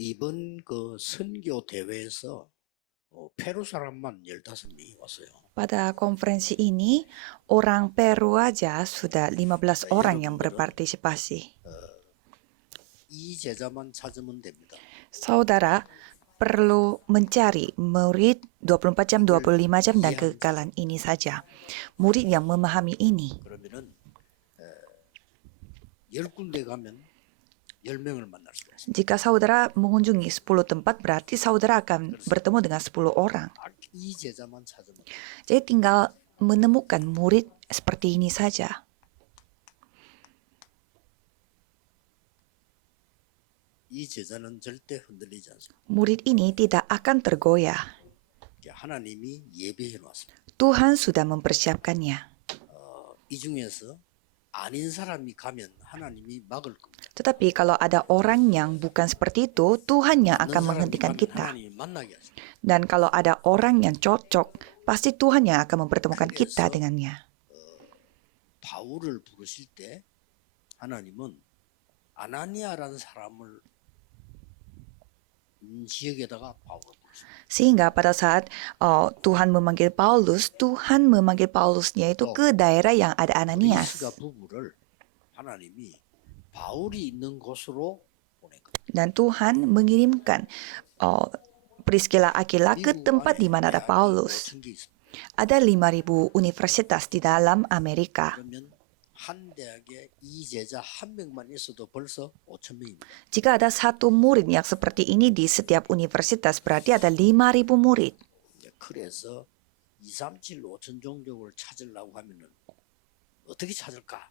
이번 그 선교 대회에서 페루 사람만 15명이 왔어요. Pada konferensi ini, orang Peru aja sudah 15 orang yang 여러분들은 berpartisipasi. 이 제자만 찾으면 됩니다. Saudara perlu mencari murid 24 jam, 25 jam dan kekekalan ini saja. Murid yang memahami ini. 그러면은 10군데 가면 10명을 만날 수가 있습니다. Jika saudara mengunjungi 10 tempat, berarti saudara akan bertemu dengan 10 orang. 이 제자만 찾으면 돼요. Jadi tinggal menemukan murid seperti ini saja. 이 제자는 절대 흔들리지 않습니다. Murid ini tidak akan tergoyah. 하나님이 예배해 놨습니다. Tuhan sudah mempersiapkannya. 이 중에서 아닌 사람이 가면 하나님이 막을 겁니다. Tetapi kalau ada orang yang bukan seperti itu, Tuhan yang akan 어떤 menghentikan 사람이 kita. 하나님이 만나게 하십니다. Dan kalau ada orang yang cocok, pasti Tuhan yang akan mempertemukan kita dengannya. 바울을 부르실 때 하나님은 아나니아라는 사람을 지역에다가 바울을 부르십니다. Sehingga pada saat Tuhan memanggil Paulus, Tuhan memanggil Paulusnya itu ke daerah yang ada Ananias. 브리스가 부부를 하나님이 바울이 있는 곳으로 보냈거든요. Dan Tuhan mengirimkan Priscilla Aquila ke tempat di mana ada Paulus. Ada 5.000 universitas di dalam Amerika. 그러면 한 대학에 이 제자 한 명만 있어도 벌써 5,000명입니다. Jika ada satu murid yang seperti ini di setiap universitas, berarti ada 5.000 murid. 그래서 237 5천 종족을 찾으려고 하면은 어떻게 찾을까?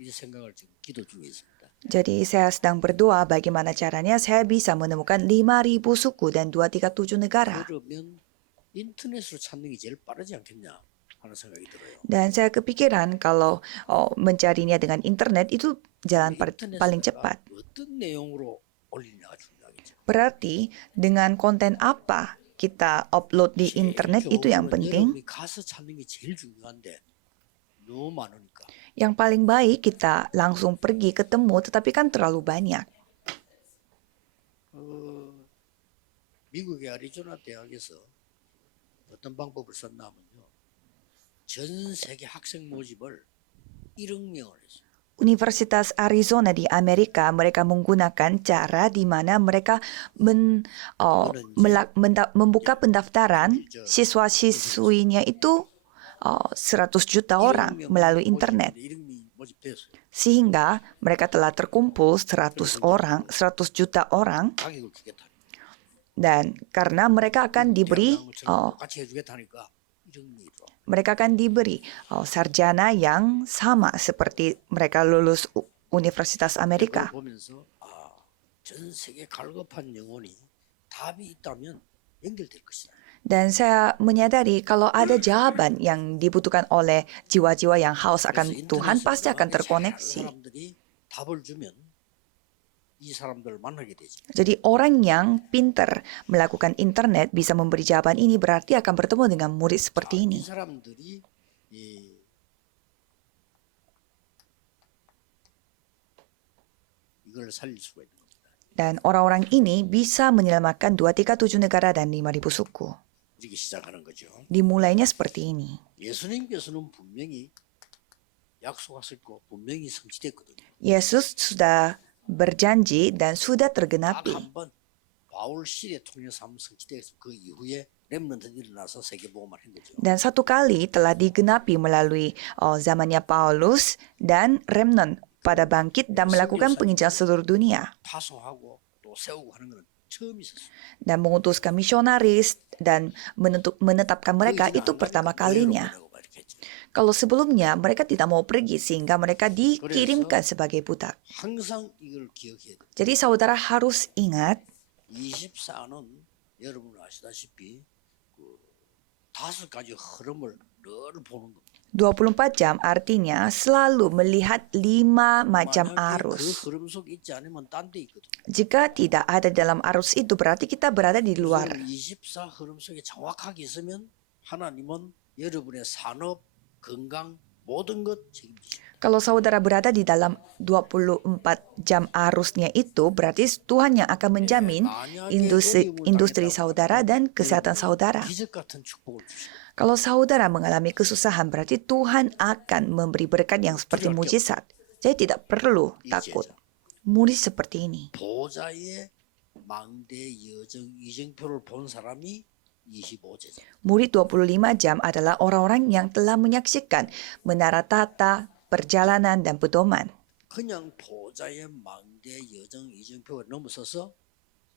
이 생각을 지금 기도 중에 있습니다. Jadi saya sedang berdoa bagaimana caranya saya bisa menemukan 5.000 suku dan 237 negara. 그러면 인터넷으로 찾는 게 제일 빠르지 않겠냐 하는 생각이 들어요. Dan saya kepikiran kalau mencarinya dengan internet itu jalan paling cepat. 어떤 내용으로 올리냐가 중요하겠죠. Berarti dengan konten apa kita upload di internet itu yang penting. 여러분이 가서 찾는 게 제일 중요한데 너무 많으니까. Yang paling baik kita langsung pergi ketemu, tetapi kan terlalu banyak. 미국의 애리조나 대학에서 어떤 방법을 썼냐면요. 전 세계 학생 모집을 1억 명을 했어요. Universitas Arizona di Amerika, mereka menggunakan cara di mana mereka membuka pendaftaran siswa-siswinya itu 100 juta orang melalui internet. Sehingga mereka telah terkumpul 100 juta orang, dan karena mereka akan diberi sarjana yang sama seperti mereka lulus Universitas Amerika. Dan saya menyadari kalau ada jawaban yang dibutuhkan oleh jiwa-jiwa yang haus akan Tuhan pasti akan terkoneksi. Jadi orang yang pintar melakukan internet bisa memberi jawaban ini, berarti akan bertemu dengan murid seperti ini. Dan orang-orang ini bisa menyelamatkan 237 negara dan 5.000 suku. Dimulainya seperti ini. Yesus sudah berjanji dan sudah tergenapi. Dan satu kali telah digenapi melalui zamannya Paulus, dan remnant pada bangkit dan melakukan penginjilan seluruh dunia. Dan mengutuskan misionaris dan menetapkan mereka itu pertama kalinya. Kalau sebelumnya mereka tidak mau pergi sehingga mereka dikirimkan sebagai budak. Jadi saudara harus ingat, 24는 여러분 아시다시피 그 5가지 흐름을 늘 보는 겁니다. 24 jam artinya selalu melihat 5 macam arus. Jika tidak ada dalam arus itu, berarti kita berada di luar. 24 흐름 속에 정확하게 있으면 하나님은 여러분의 산업, 건강, 모든 것 책임지십니다. Kalau saudara berada di dalam 24 jam arusnya itu, berarti Tuhan yang akan menjamin industri saudara dan kesehatan saudara. 기적 같은 축복을 주십니다. Kalau saudara mengalami kesusahan, berarti Tuhan akan memberi berkat yang seperti mujizat. Jadi tidak perlu takut. Murid seperti ini. 보좌의 망대 여정 이정표를 본 사람이 25제자. Murid 25 jam adalah orang-orang yang telah menyaksikan menara tata, perjalanan, dan pedoman. 그냥 보좌의 망대 여정 이정표가 넘어서서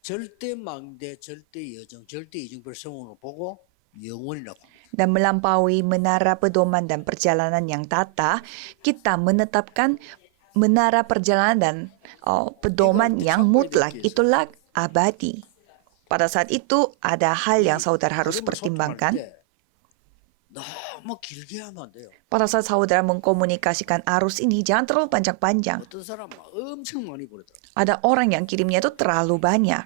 절대 망대, 절대 여정, 절대 이정표를 세우는 걸 보고 영원이라고 합니다. Dan melampaui menara pedoman dan perjalanan yang tata, kita menetapkan menara perjalanan dan pedoman yang mutlak, itulah abadi. Pada saat itu ada hal yang saudara harus pertimbangkan. 너무 길게 하면 안 돼요. Pada saat saudara mengkomunikasikan arus ini, jangan terlalu panjang-panjang. 어떤 사람은 엄청 많이 보내더라고요. Ada orang yang kirimnya itu terlalu banyak.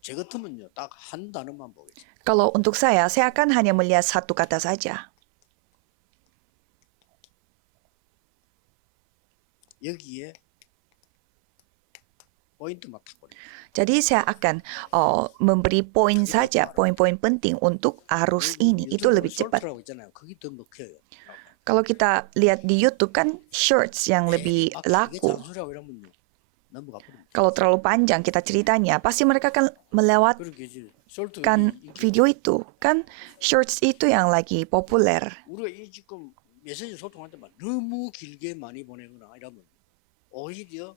제 같으면요, 딱 한 단어만 보겠습니다. Kalau untuk saya akan hanya melihat satu kata saja. 여기에 포인트만 탁 보내. Jadi saya akan memberi poin saja, poin-poin penting untuk arus ini. Itu lebih cepat. 있잖아요. 그게 더 먹혀요. Kalau kita lihat di YouTube kan shorts yang lebih 이게 laku. 장수라고 이러면요, 넘어가 버립니다. Kalau terlalu panjang kita ceritanya, pasti mereka akan melewatkan 그렇게 이제 숄트 video itu. Kan shorts itu yang lagi populer. 우리가 이 지금 메시지 소통할 때만 너무 길게 많이 보내거나 이러면 오히려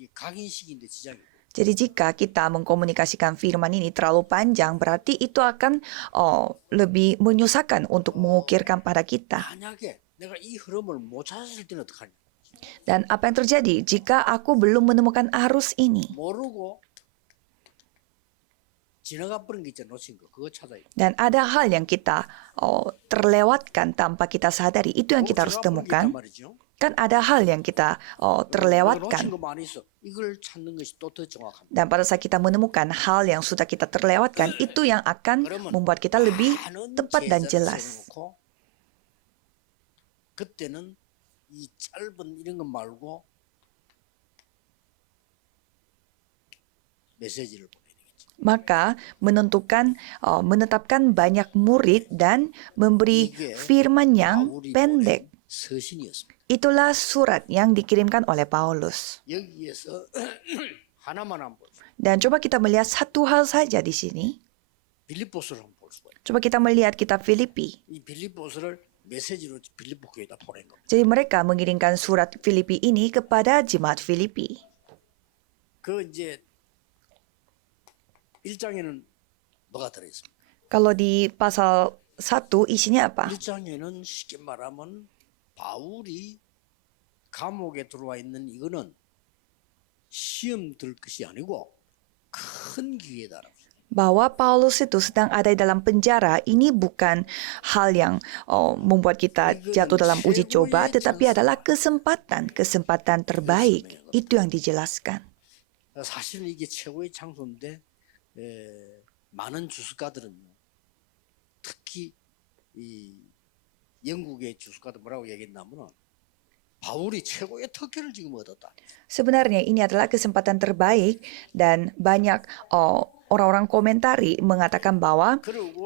이 각인식인데 지장이. Jadi jika kita mengkomunikasikan firman ini terlalu panjang, berarti itu akan lebih menyusahkan untuk mengukirkan pada kita. 만약에 내가 이 흐름을 못 찾았을 때는 어떡하냐? Dan apa yang terjadi jika aku belum menemukan arus ini? 모르고 지나가 버린 게 있잖아, 놓친 거. 그거 찾아야 돼. Dan ada hal yang kita terlewatkan tanpa kita sadari. Itu yang kita harus 지나가 버린 게 있단 temukan. 말이죠. Kan ada hal yang kita 놓친 terlewatkan. 거 많이 있어. 이걸 찾는 것이 또 더 정확합니다. Dan pada saat kita menemukan hal yang sudah kita terlewatkan, itu yang akan membuat kita lebih tepat dan jelas. 세워놓고 그때는 이 짧은 이런 것 말고 메시지를 보내야 되겠죠. Maka menetapkan banyak murid dan memberi firman yang 바울이 pendek. 보낸 서신이었습니다. Itulah surat yang dikirimkan oleh Paulus. 여기에서 하나만 안 보죠. Dan coba kita melihat satu hal saja di sini. 빌립보서를 한번 볼 수가 있어요. Coba kita melihat kitab Filipi. 이 빌립보서를 메시지로 빌립보 교회에다 보낸 겁니다. Jadi mereka mengirimkan surat Filipi ini kepada jemaat Filipi. 그 이제 1장에는 뭐가 들어있습니까? Kalau di pasal 1 isinya apa? 1장에는 쉽게 말하면 바울이 감옥에 들어와 있는 이거는 시험 들 것이 아니고 큰 기회다. Bahwa Paulus itu sedang ada di dalam penjara, ini bukan hal yang membuat kita jatuh dalam uji coba, tetapi adalah kesempatan terbaik. Itu yang dijelaskan. 사실은 이게 최고의 장소인데 많은 주석가들은요, 특히 이 영국의 주석가들 뭐라고 얘기했냐면은 바울이 최고의 특혜를 지금 얻었다. Sebenarnya ini adalah kesempatan terbaik dan banyak orang-orang komentari mengatakan bahwa 그리고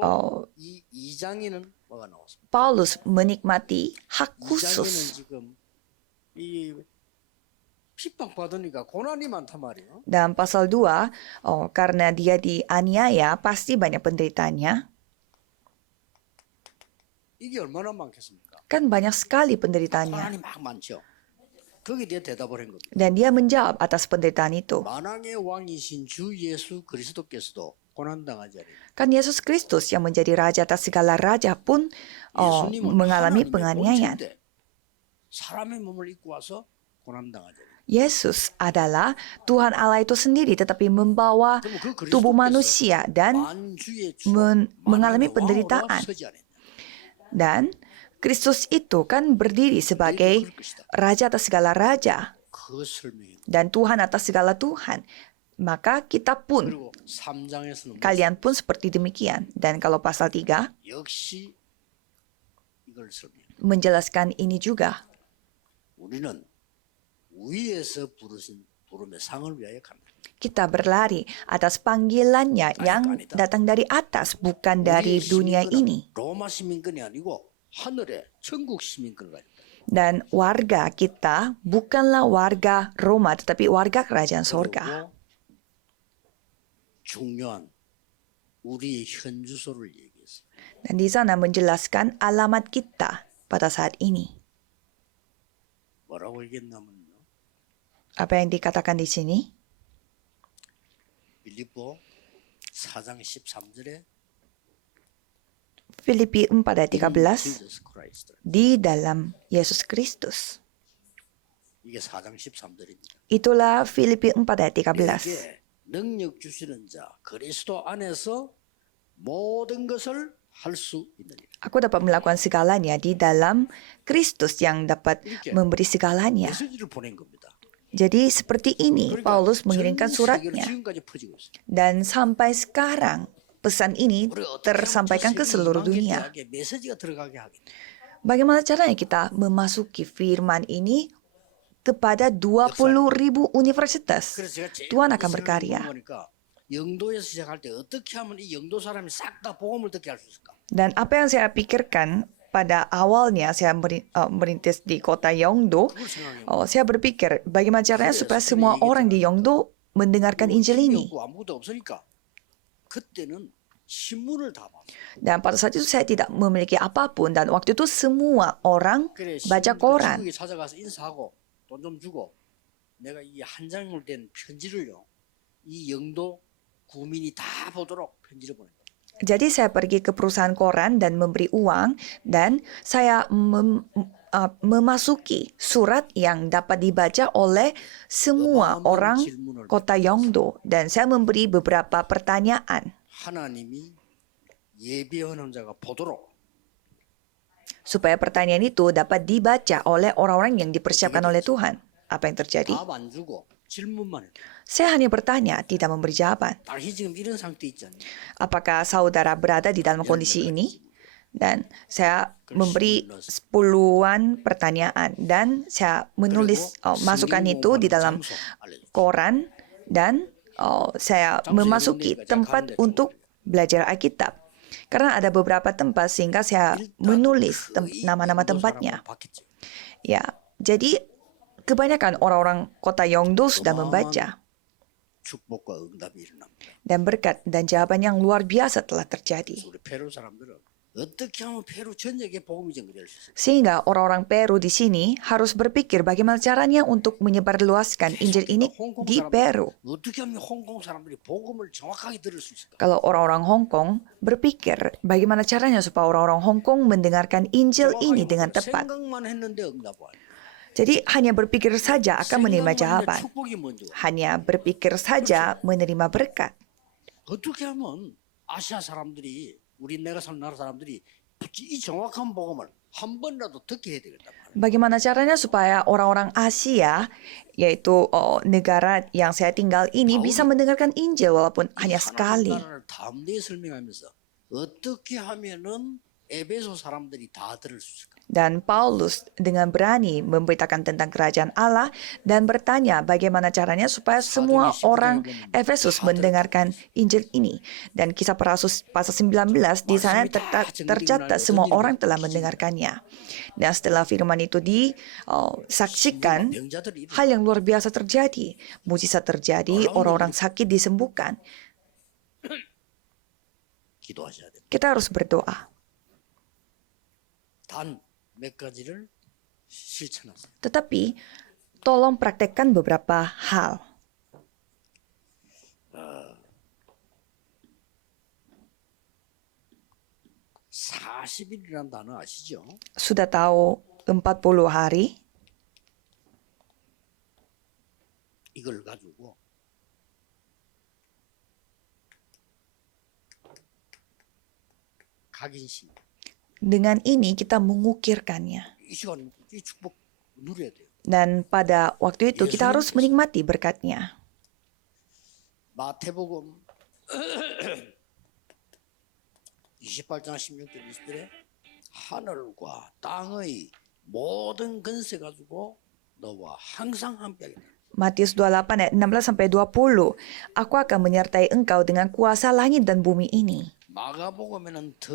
이 2장에는 뭐가 나왔습니다. Paulus menikmati hak 2장에는 khusus. 지금 이 핍박받으니까 고난이 많단 말이에요. Dan pasal 2, karena dia dianiaya, pasti banyak penderitaannya. 이게 얼마나 많겠습니까? Kan banyak sekali penderitaannya. 고난이 막 많죠. 거기에 대해 대답을 한 겁니다. Dan dia menjawab atas penderitaan itu. 만왕의 왕이신 주 예수 그리스도께서도 고난당하지 않으니 Kan Yesus Kristus yang menjadi raja atas segala raja pun 예수님은 mengalami 하나님의 penganiayaan. 본체인데 사람의 몸을 입고 와서 고난당하지 않으니 Yesus adalah Tuhan Allah itu sendiri, tetapi membawa 그럼 그 tubuh 그리스도께서 manusia dan 만주의 주 mengalami 만왕의 왕으로 penderitaan. 서지 않았냐. Dan Kristus itu kan berdiri sebagai raja atas segala raja 그 설명이. dan Tuhan atas segala Tuhan. Maka kita pun, 그리고 3장에서는 kalian pun seperti demikian. Dan kalau pasal 3, 역시 이걸 설명. menjelaskan ini juga. 우리는 위에서 부름의 상을 위하여 갑니다. Kita berlari atas panggilannya yang datang dari atas, bukan dari 우리의 dunia 시민권은 ini. 로마 시민권이 아니고 하늘의 천국 시민권을 가지고 Dan warga kita bukanlah warga Roma, tetapi warga kerajaan sorga. 그리고 중요한 우리의 현주소를 얘기했어요. Dan di sana menjelaskan alamat kita pada saat ini. 뭐라고 얘기했냐면요. Apa yang dikatakan di sini? 빌립보 4장 13절에 Filipi 4 ayat 13, Jesus Christ. di dalam Yesus Kristus. 이게 4장 13절입니다. Itulah Filipi 4 ayat 13. 내게 능력 주시는 자 그리스도 안에서 모든 것을 할 수 있느니라. Aku dapat melakukan segalanya di dalam Kristus yang dapat memberi segalanya. 메시지를 보낸 겁니다. Jadi seperti ini 그러니까 Paulus 전 mengirimkan 세계로 suratnya. 지금까지 퍼지고 있어요. Dan sampai sekarang pesan ini 우리 어떻게 하면 tersampaikan ke 저 세계 seluruh 2만 개 dunia. 대학에 메시지가 들어가게 하겠냐. Bagaimana caranya kita memasuki firman ini kepada 20.000 universitas? 그래서 제가 제일 Tuhan 먼저 akan berkarya. 보니까 영도에서 시작할 때 어떻게 하면 이 영도 사람이 싹 다 복음을 듣게 할 수 있을까? Dan apa yang saya pikirkan pada awalnya saya merintis di kota Yongdo, 그걸 생각해. saya berpikir bagaimana caranya supaya semua orang di Yongdo mendengarkan Injil ini. 아무것도 없으니까 그때는 신문을 다 봤어요. Dan pada saat itu saya tidak memiliki apapun dan waktu itu semua orang 그래 baca koran. 중국에 찾아가서 인사하고 돈 좀 주고 내가 이 한 장을 된 편지를요 이 영도 구민이 다 보도록 편지를 보낸 거예요. Jadi saya pergi ke perusahaan koran dan memberi uang dan saya memasuki surat yang dapat dibaca oleh semua orang kota Yongdo dan saya memberi beberapa pertanyaan 하나님이 예비하는 자가 보도록 supaya pertanyaan itu dapat dibaca oleh orang-orang yang dipersiapkan oleh Tuhan. Apa yang terjadi? 답 안 주고 질문만 해. Saya hanya bertanya, tidak memberi jawaban. 당신 지금 이런 상태 있잖아요. Apakah saudara berada di dalam kondisi ini? Dan saya memberi puluhan pertanyaan dan saya menulis masukan itu di dalam koran dan saya memasuki tempat untuk belajar Alkitab. Karena ada beberapa tempat sehingga saya menulis nama-nama tempatnya. Ya, jadi kebanyakan orang-orang kota Yongdo sudah membaca. 축복과 응답이 일어납니다. Dan berkat dan jawaban yang luar biasa telah terjadi. 우리 페루 사람들은 어떻게 하면 페루 전역에 복음이 전개될 수 있을까? Sehingga orang-orang Peru di sini harus berpikir bagaimana caranya untuk menyebarluaskan Injil ini di Peru. 어떻게 하면 홍콩 사람들이 복음을 정확하게 들을 수 있을까? Kalau orang-orang Hong Kong berpikir bagaimana caranya supaya orang-orang Hong Kong mendengarkan Injil ini dengan tepat. 생각만 했는데 응답 와요. Jadi hanya berpikir saja akan menerima jawaban. 축복이 먼저 와요. Hanya berpikir saja menerima berkat. 어떻게 하면 아시아 사람들이 우리 내가 사는 나라 사람들이 이 정확한 복음을 한 번이라도 듣게 해야 되겠단 말이에요. Bagaimana caranya supaya orang-orang Asia, yaitu negara yang saya tinggal ini, bisa mendengarkan Injil walaupun hanya sekali. 나라를 담대히 설명하면서 어떻게 하면은 에베소 사람들이 다 들을 수 있을까? Dan Paulus dengan berani memberitakan tentang kerajaan Allah dan bertanya bagaimana caranya supaya semua orang Efesus mendengarkan Injil ini. Dan kisah para rasul pasal 19 di sana tercatat semua orang telah mendengarkannya. Dan setelah firman itu disaksikan, hal yang luar biasa terjadi. Mujizat terjadi, orang-orang sakit disembuhkan. 기도하셔야 돼요. Kita harus berdoa. 단 몇 가지를 실천하세요. Tetapi tolong praktekkan beberapa hal. 40일이라는 단어 아시죠? Sudah tahu 40 hari? 이걸 가지고 각인신 Dengan ini kita mengukirkannya. 이 시간 이 축복 누려야 돼요. Dan pada waktu itu kita harus menikmati berkatnya. 마태복음 28장 16절 20절에 하늘과 땅의 모든 권세 가지고 너와 항상 함께하겠다. Matius 28 ayat 16 sampai 20. Aku akan menyertai engkau dengan kuasa langit dan bumi ini. 마가복음에는 더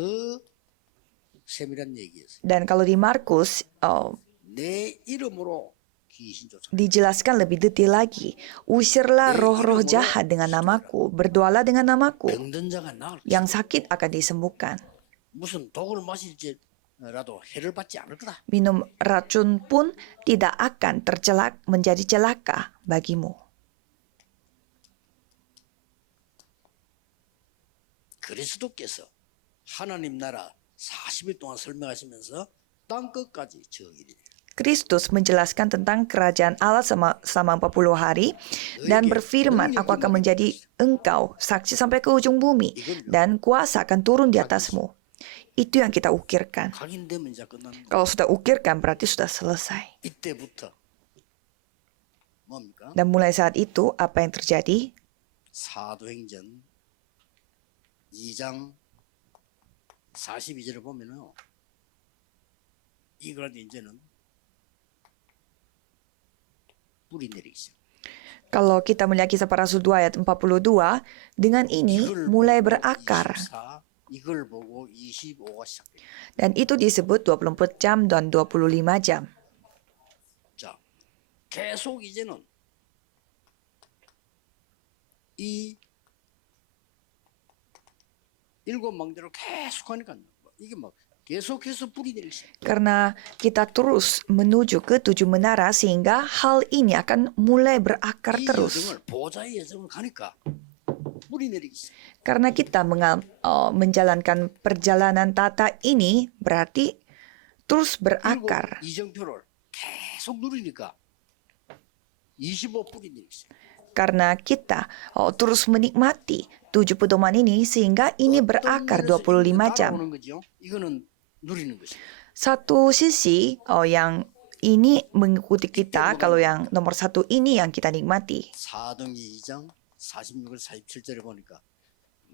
세밀한 얘기였어요. Dan kalau di Markus 내 이름으로 귀신 쫓아. dijelaskan lebih detail lagi. Usirlah roh-roh jahat dengan namaku, berdoalah dengan namaku. 병든 자가 나을 것이다. Yang sakit akan disembuhkan. 무슨 독을 마실지라도 해를 받지 않을 거다. Minum racun pun tidak akan menjadi celaka bagimu. 그리스도께서 하나님 나라 40일 동안 설명하시면서 땅 끝까지 저기리. Kristus menjelaskan tentang kerajaan Allah selama 40 hari dan berfirman, aku akan menjadi engkau saksi sampai ke ujung bumi dan kuasa akan turun di atasmu. Itu yang kita ukirkan. 각인되면 이제 끝나는 거. Kalau sudah ukirkan berarti sudah selesai. 이때부터 뭡니까? Dan mulai saat itu apa yang terjadi? 사도행전 2장 42절을 보면은 이걸 이제는 뿌리 내리기 시작. Kalau kita melihat kisah para rasul 2 ayat 42, dengan ini mulai berakar. 24, 이걸 보고 25가 시작돼요. Dan itu disebut 24 jam dan 25 jam. 자, 계속 이제는 이 일곱 망대로 계속 하니까 이게 막 계속해서 뿌리 내리기 시작. Karena kita terus menuju ke 7 menara sehingga hal ini akan mulai berakar 이 terus. 여정을 보좌의 여정을 가니까 뿌리 내리기 시작. Karena kita menjalankan perjalanan tata ini berarti terus 그리고 berakar. 이정표를 계속 누리니까 25 뿌리 내리기 시작. Karena kita terus menikmati 7 pedoman ini sehingga ini berakar 25 jam. 따라오는 거죠. 이거는 누리는 것이. Satu sisi yang ini mengikuti kita, kalau yang nomor 1 ini yang kita nikmati. 사도행전 2장 46절 47절에 보니까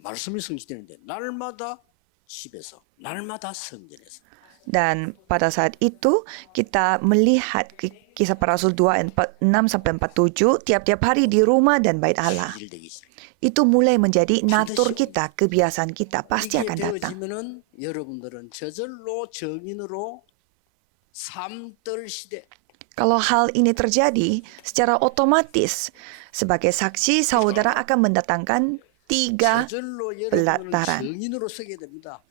말씀이 성취되는데 날마다 집에서 날마다 성전에서 Dan pada saat itu kita melihat kisah para rasul 2 ayat 6 sampai 47 tiap-tiap hari di rumah dan bait Allah. 일되기 시작. Itu mulai menjadi natur kita, kebiasaan kita pasti 이게 akan datang. 되어지면은 여러분들은 저절로 정인으로 삼들 시대 Kalau hal ini terjadi, secara otomatis sebagai saksi saudara akan mendatangkan 3 저절로 여러분들은 pelataran. 정인으로 서게 됩니다.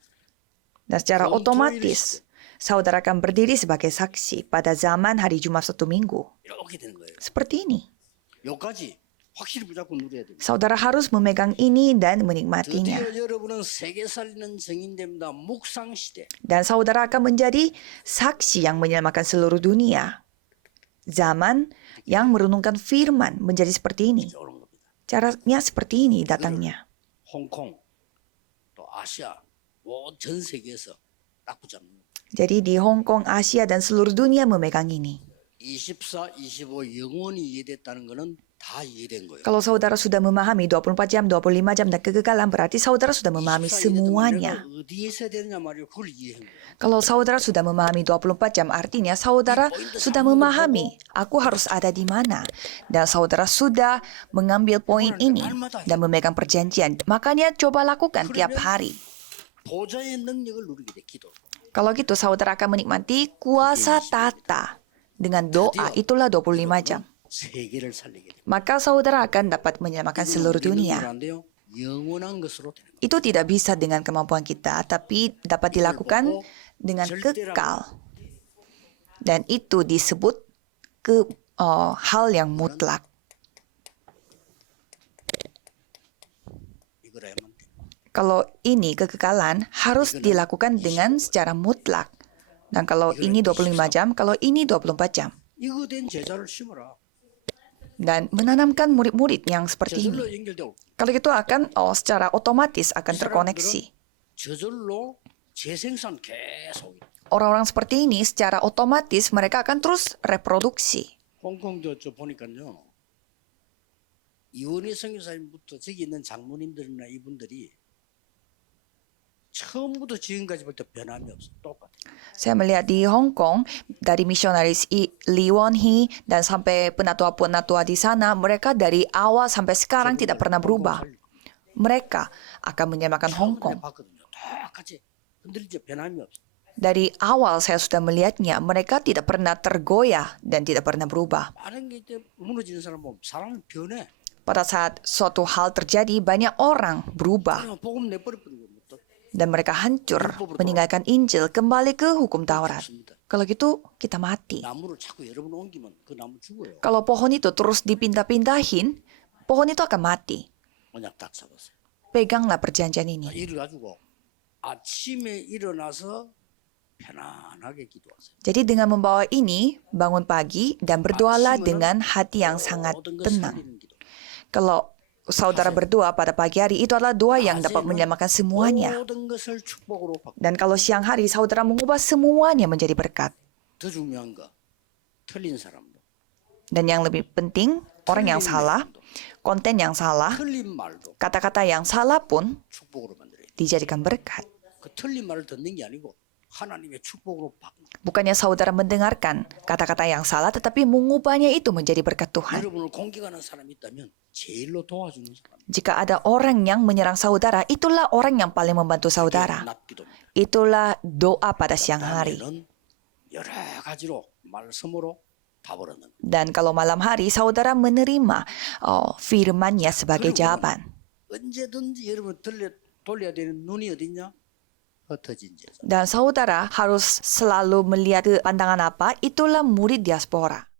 Dan secara otomatis saudara akan berdiri sebagai saksi pada zaman hari Jumat 1 minggu. 이렇게 되는 거예요. Seperti ini. 여기까지 확실히 무조건 누려야 됩니다. Saudara harus memegang ini dan menikmatinya. 드디어 여러분은 세계 살리는 정인됩니다. 묵상 시대. Dan saudara akan menjadi saksi yang menyelamatkan seluruh dunia. Zaman yang merenungkan firman menjadi seperti ini. 이제 오는 겁니다. Caranya seperti ini datangnya. 홍콩 또 아시아 전 세계에서 딱 붙잡는 거예요. Jadi di Hong Kong, Asia, dan seluruh dunia memegang ini. 24, 25 영원히 이해됐다는 거는 다 이해된 거예요. Kalau saudara sudah memahami 24 jam, 25 jam, dan kegagalan, berarti saudara sudah memahami 24 semuanya. 내가 어디에 있어야 되느냐 말이에요. 그걸 이해한 거예요. Kalau saudara sudah memahami 24 jam, artinya saudara sudah memahami aku harus ada di mana. Dan saudara sudah mengambil poin ini dan memegang perjanjian. Makanya coba lakukan tiap hari. 보좌의 능력을 누리게 돼. 기도. Kalau gitu saudara akan menikmati kuasa tata. Dengan doa itulah 25 jam. 세계를 살리게 돼. Maka saudara akan dapat menyelamatkan seluruh dunia. 안 돼요. 영원한 것으로 되는 거예요. Itu tidak bisa dengan kemampuan kita, tapi dapat dilakukan dengan kekal. Dan itu disebut hal yang mutlak. 이거라야만 돼. Kalau ini kekekalan harus dilakukan dengan secara mutlak. Dan kalau ini 25 jam, kalau ini 24 jam. 이거 된 제자를 심어라. Dan menanamkan murid-murid yang seperti 저절로 ini. 연결되고 Kalau gitu akan secara otomatis akan terkoneksi. 저절로 재생산 계속. Orang-orang seperti ini secara otomatis mereka akan terus reproduksi. 홍콩도 저 보니까요. 이원희 선교사님부터 저기 있는 장모님들이나 이분들이 처음부터 지금까지 볼 때 변함이 없어. 똑같아. Saya melihat di Hong Kong, dari misionaris Lee Won Hee dan sampai penatua-penatua di sana, mereka dari awal sampai sekarang tidak pernah berubah. Mereka akan menyamakan Hong Kong. 봤거든요. 똑같이 흔들리지 변함이 없어. Dari awal saya sudah melihatnya, mereka tidak pernah tergoyah dan tidak pernah berubah. 많은 게 이제 무너지는 사람 보면 사람은 변해. Pada saat suatu hal terjadi, banyak orang berubah 그냥 복음 내버려버린 거 또 dan mereka hancur, meninggalkan Injil, kembali ke hukum Taurat. 죽습니다. Kalau gitu, kita mati. 나무를 자꾸 여러 번 옮기면 그 나무 죽어요. Kalau pohon itu terus dipindah-pindahin, pohon itu akan mati. 언약 딱 잡았어요. Peganglah perjanjian ini. 이를 가지고 아침에 일어나서 편안하게 기도하세요. Jadi dengan membawa ini, bangun pagi dan berdoalah dengan hati yang sangat 모든 걸 tenang. 살리는 기도. Kalau saudara berdoa pada pagi hari, itu adalah doa yang dapat menyelamatkan semuanya. 모든 것을 축복으로 바꿔. Dan kalau siang hari, saudara mengubah semuanya menjadi berkat. 더 중요한 거 틀린 사람도 Dan yang lebih penting, orang yang salah, konten yang salah, 틀린 말도 kata-kata yang salah pun 축복으로 만들어야 돼. dijadikan berkat. 그 틀린 말을 듣는 게 아니고 하나님의 축복으로 바꾼. Bukannya saudara mendengarkan kata-kata yang salah, tetapi mengubahnya itu menjadi berkat Tuhan. 여러분을 공격하는 사람이 있다면 제일로 도와주는 사람. Jika ada orang yang menyerang saudara, itulah orang yang paling membantu saudara. 납기도입니다. Itulah doa pada siang hari. 다음에는 여러 가지로 말씀으로 답을 얻는. Dan kalau malam hari, saudara menerima firman-Nya sebagai jawaban. 언제든지 여러분 돌려야 되는 눈이 어딨냐? 흩어진 제자. Dan saudara harus selalu melihat ke pandangan apa, itulah murid diaspora.